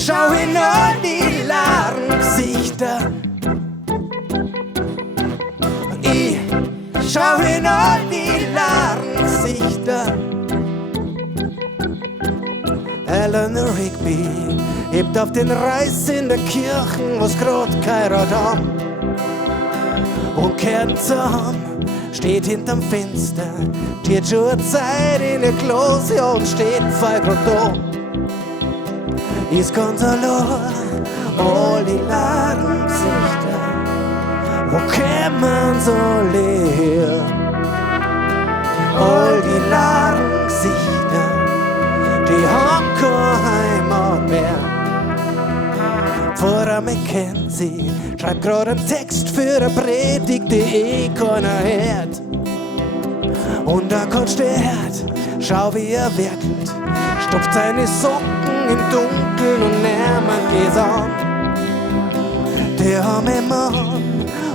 schau in all die Ladengesichter. Ich schau in all die Ladengesichter. Eleanor Rigby hebt auf den Reis in der Kirchen, wo's grad geheirat haben. Und kehrt zusammen, steht hinterm Fenster, steht schon eine Zeit in ihr Glas, ja, und steht voll grad da. Ist ganz allein, all die Ladengesichter, wo kämen so leer? All die Ladengesichter, die haben keine Heimat mehr. Pfarrer Mackenzie schreibt grad einen Text für eine Predigt, die keiner hört. Und der Gott steht, schau wie er werkelt, stopft seine Socken im Dunkeln und niemand geht's an. Der arme Mann,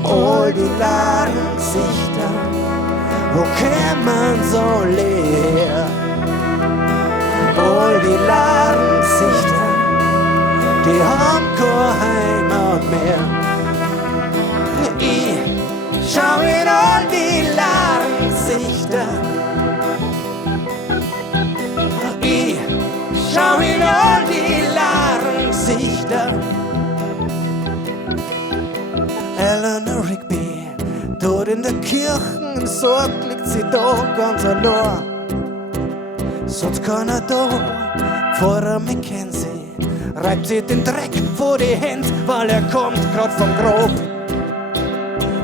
all die Ladengesichter, wo kämen so leer? All die Ladengesichter, die haben keine Heimat mehr. Ich schau in all die Ladengesichter. Ich schau in all die Ladengesichter. Eleanor Rigby, dort in der Kirche in Sorg liegt sie da ganz allein. Sonst keiner da, Pfarrer Mackenzie reibt sie den Dreck vor die Hände, weil er kommt grad vom Grab.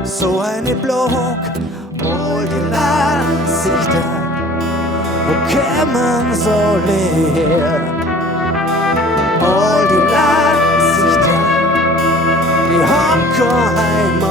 So eine Block, all die Ladengesichter, wo kämen so leer? All die Ladengesichter, die haben keine Heimat